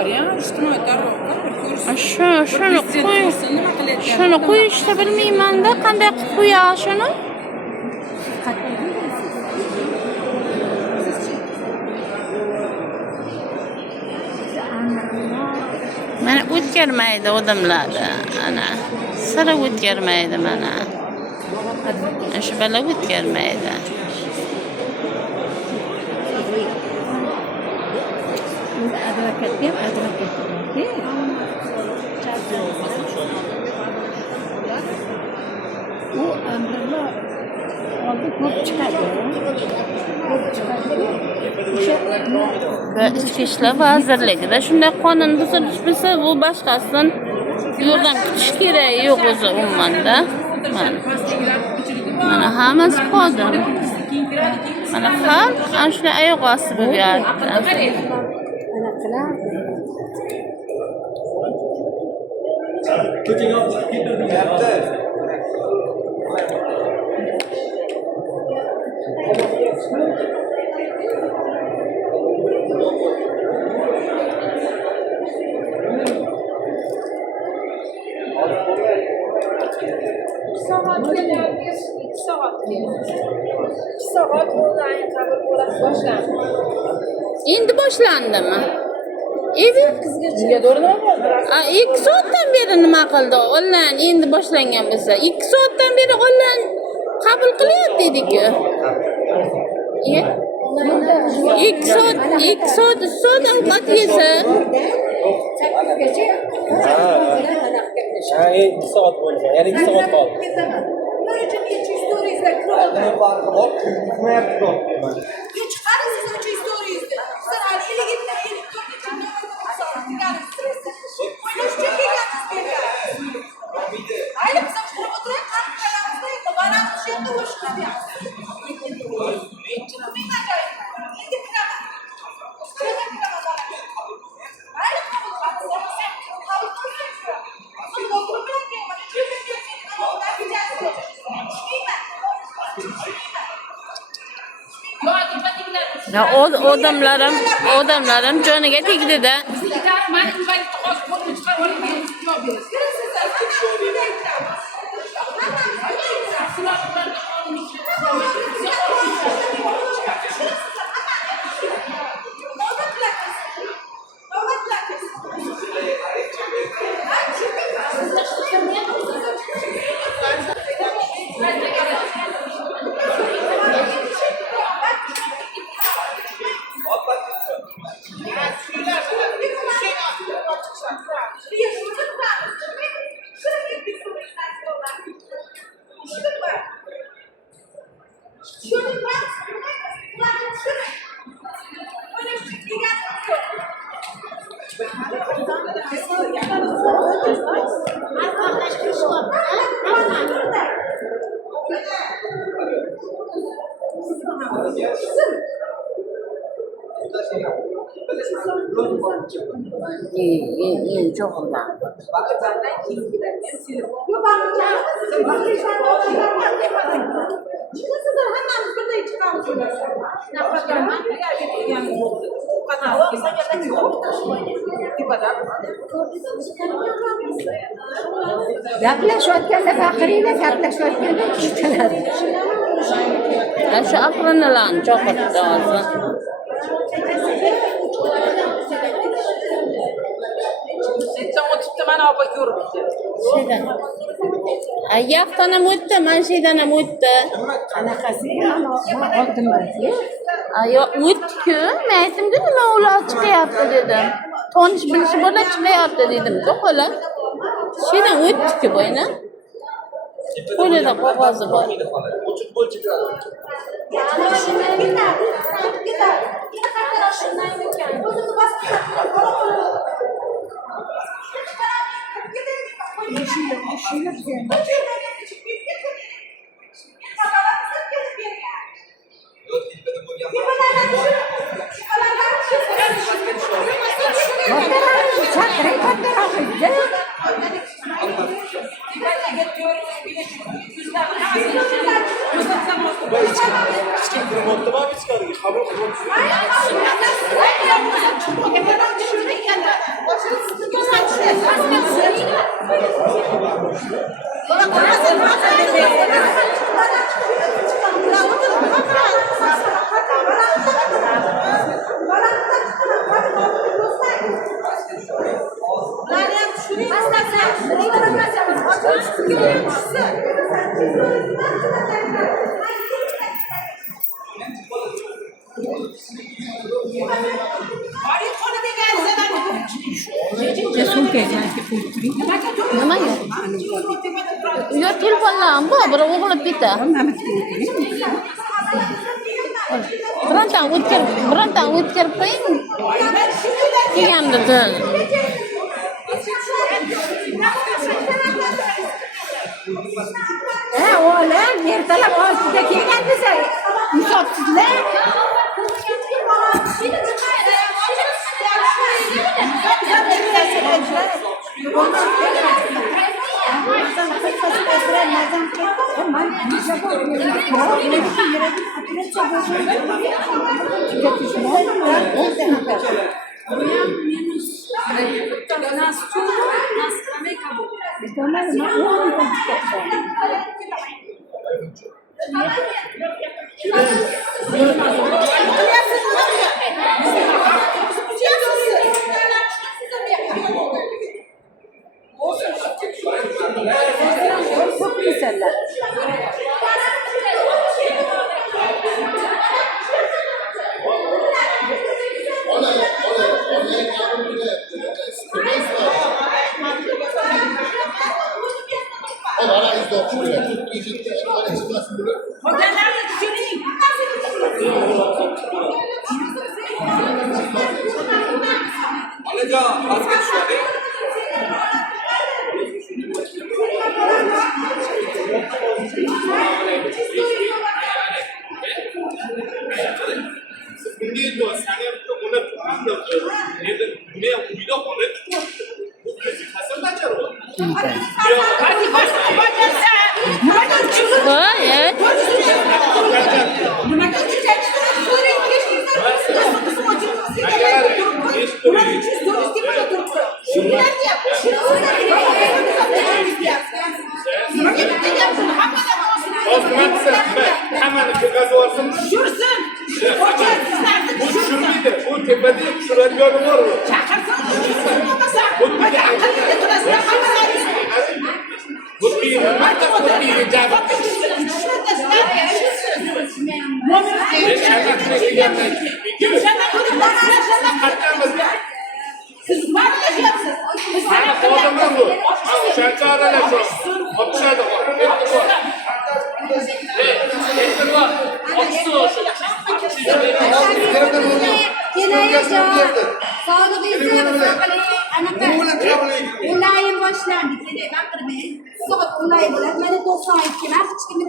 var ya, ijtimoiy tarmoqqa bir Shuni qo'yishni bilmayman-da, qanday qilib qo'yay shuni? Mana o'tkirmaydi odamlarni. Ana, sira o'tkirmaydi mana. Shu bala o'tkirmaydi. U amrni oldi ko'p chiqadi. Ve İçki İşler Vazirligida shunday qonun buzilish bo'lsa, bu boshqasidan yordam kutish keragi yo'q o'zi umuman-da. Mana hammasi qodir. Mana xalq ana shunday oyoq osti bo'lib yotibdi. Endi boshlandimi? Evet. 2 soatdan beri nima qildi? Onlayn endi boshlangan bo'lsa, 2 soatdan beri onlayn qabul qilyapti dedi-ku. 2 soat ovqat yesa. İki saat boyunca, yani 2 saat kaldı. Ne farkı var? Hükme yaptı o. Ya odamlarım joniga tegdi-da. İyi, çok oldu. Gaplashayotganda baqiringlar, gaplashayotganda eshitilar. Shu aqlini chaqirdi hozir. Ayaqdan ham o'tdi, mana shu yerdan ham o'tdi. Qanaqasi? Oltinmasiya. O'tdi-ku, men aytdim-da, nima ular chiqyapti dedim. Tonish bilishi bola chiqyapti dedim-ku, xola. Shu yerdan o'tdi-ku bo'yna. Qo'lida qog'ozi bor. Hech kim kirmoqda mı ichkariga? Qabul qilmoqchi. Nimaga? Yo, telefonlarim bor, biri o'g'ilib ketdi. Birontani o'tkirib qo'ying. Kelganda turadi. Oğlan ertalab 6'da kelgan desa, insofsizlar. Çok güzeller. Evet. Bu tepede şurada bir var mı? Bu bir Ulayim boshlandik. Soat ulay bo'ladi. Mana 92 hech kimni